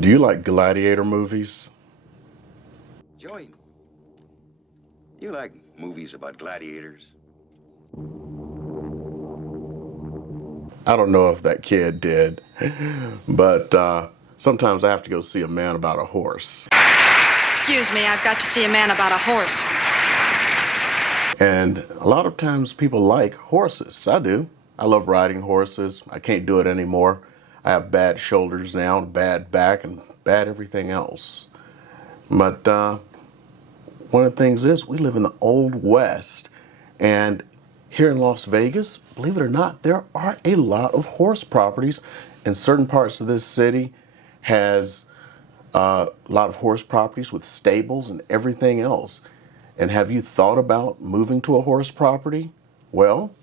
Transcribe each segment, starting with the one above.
Do you like gladiator movies? Joey, you like movies about gladiators? I don't know if that kid did, but sometimes I have to go see a man about a horse. Excuse me, I've got to see a man about a horse. And a lot of times people like horses. I do. I love riding horses. I can't do it anymore. I have bad shoulders now, and bad back, and bad everything else. But one of the things is we live in the Old West, and here in Las Vegas, believe it or not, there are a lot of horse properties. In certain parts of this city has a lot of horse properties with stables and everything else. And have you thought about moving to a horse property? Well,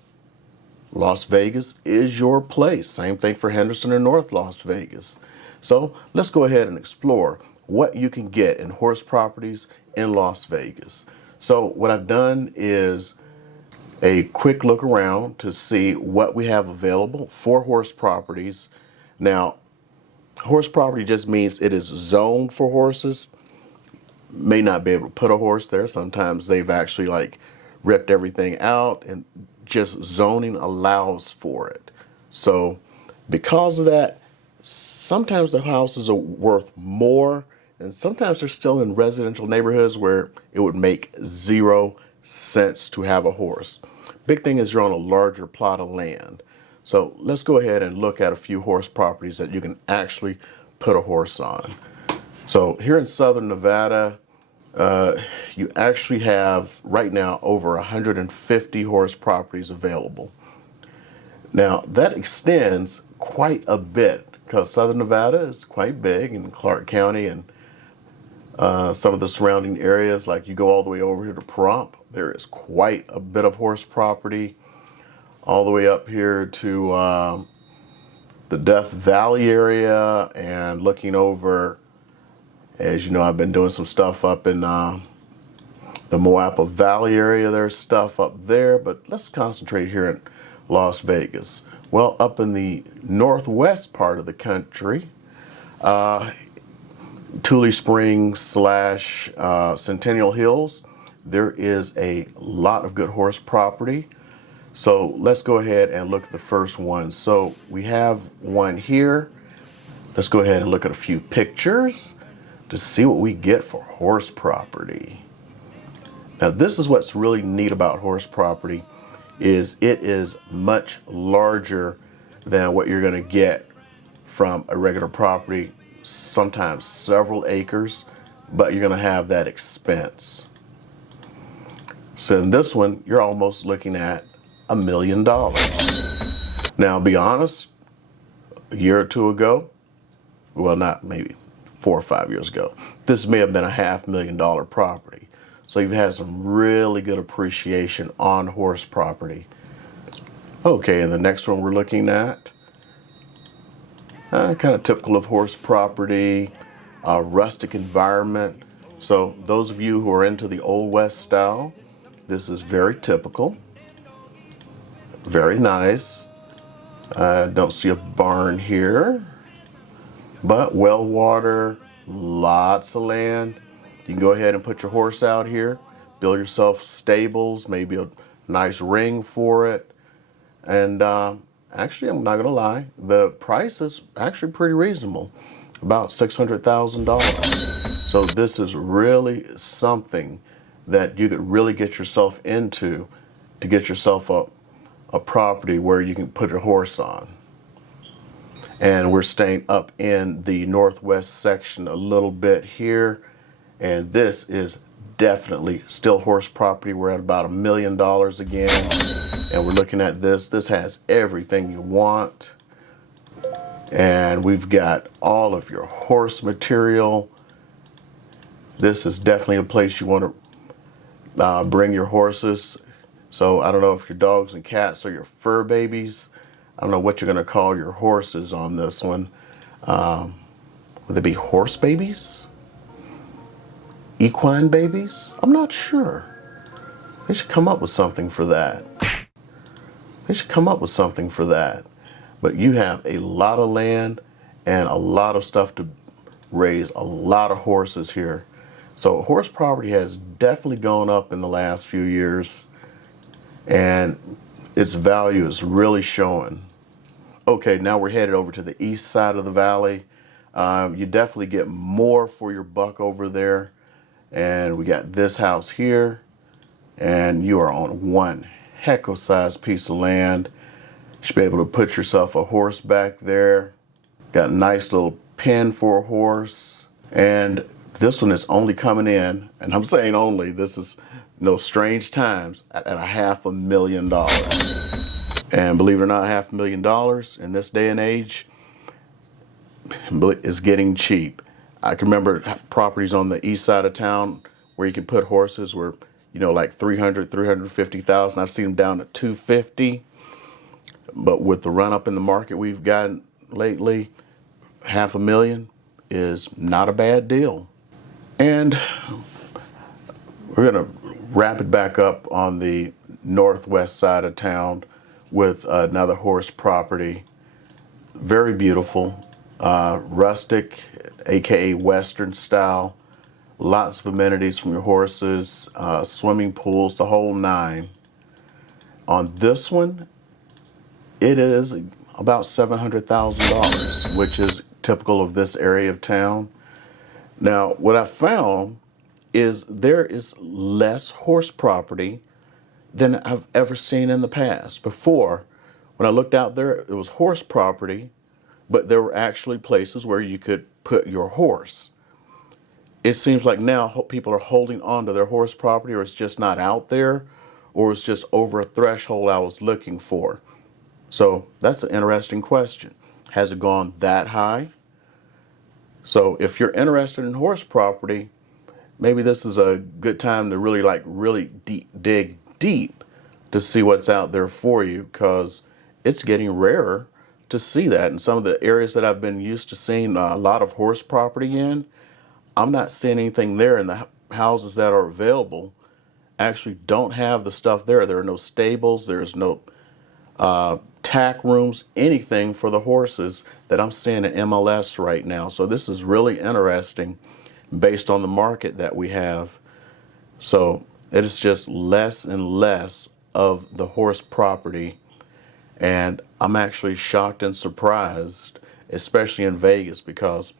Las Vegas is your place. Same thing for Henderson and North Las Vegas. So let's go ahead and explore what you can get in horse properties in Las Vegas. So what I've done is a quick look around to see what we have available for horse properties. Now, horse property just means it is zoned for horses. May not be able to put a horse there. Sometimes they've actually like ripped everything out, and just zoning allows for it. So because of that, sometimes the houses are worth more, and sometimes they're still in residential neighborhoods where it would make 0 sense to have a horse. Big thing is you're on a larger plot of land. So let's go ahead and look at a few horse properties that you can actually put a horse on. So here in Southern Nevada, you actually have right now over 150 horse properties available. Now that extends quite a bit because Southern Nevada is quite big, and Clark County and some of the surrounding areas, like you go all the way over here to Pahrump, there is quite a bit of horse property. All the way up here to the Death Valley area, and looking over, as you know, I've been doing some stuff up in the Moapa Valley area. There's stuff up there, but let's concentrate here in Las Vegas. Well, up in the northwest part of the country, Tule Springs / Centennial Hills, there is a lot of good horse property. So let's go ahead and look at the first one. So we have one here. Let's go ahead and look at a few pictures to see what we get for horse property. Now this is what's really neat about horse property, is it is much larger than what you're going to get from a regular property, sometimes several acres, but you're going to have that expense. So in this one, you're almost looking at $1 million. Now, be honest, a year or two ago, well, not maybe 4 or 5 years ago, this may have been a $500,000 property. So you've had some really good appreciation on horse property. Okay, and the next one we're looking at, kind of typical of horse property, rustic environment. So those of you who are into the Old West style, this is very typical. Very nice. I don't see a barn here, but well water, lots of land. You can go ahead and put your horse out here, build yourself stables, maybe a nice ring for it. And actually, I'm not gonna lie, the price is actually pretty reasonable, about $600,000. So this is really something that you could really get yourself into to get yourself a property where you can put a horse on. And we're staying up in the northwest section a little bit here, and this is definitely still horse property. We're at about $1 million again, and we're looking at this. This has everything you want, and we've got all of your horse material. This is definitely a place you want to bring your horses. So I don't know if your dogs and cats are your fur babies. I don't know what you're going to call your horses on this one. Would they be horse babies? Equine babies? I'm not sure. They should come up with something for that. They should come up with something for that. But you have a lot of land and a lot of stuff to raise a lot of horses here. So horse property has definitely gone up in the last few years, and its value is really showing. Okay, now we're headed over to the east side of the valley. You definitely get more for your buck over there. And we got this house here, and you are on one heck of a sized piece of land. You should be able to put yourself a horse back there. Got a nice little pen for a horse. And this one is only coming in, and I'm saying only, this is no strange times, at $500,000. And believe it or not, $500,000 in this day and age is getting cheap. I can remember properties on the east side of town where you can put horses were, like 300, 350,000. I've seen them down at 250. But with the run up in the market we've gotten lately, $500,000 is not a bad deal. And we're going to wrap it back up on the northwest side of town with another horse property. Very beautiful, rustic, aka Western style. Lots of amenities from your horses, swimming pools, the whole nine. On this one, it is about $700,000, which is typical of this area of town. Now, what I found is there is less horse property than I've ever seen in the past. Before, when I looked out there, it was horse property, but there were actually places where you could put your horse. It seems like now people are holding on to their horse property, or it's just not out there, or it's just over a threshold I was looking for. So that's an interesting question. Has it gone that high? So if you're interested in horse property, maybe this is a good time to really dig deep to see what's out there for you, because it's getting rarer to see that. In some of the areas that I've been used to seeing a lot of horse property in, I'm not seeing anything there, and the houses that are available actually don't have the stuff there. There are no stables, there's no tack rooms, anything for the horses that I'm seeing at MLS right now. So this is really interesting based on the market that we have. So it is just less and less of the horse property, and I'm actually shocked and surprised, especially in Vegas, because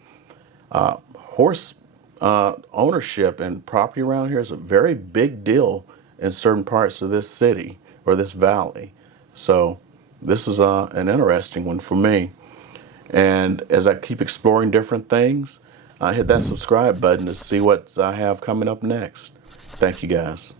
horse ownership and property around here is a very big deal in certain parts of this city or this valley. So this is an interesting one for me. And as I keep exploring different things, hit that subscribe button to see what I have coming up next. Thank you guys.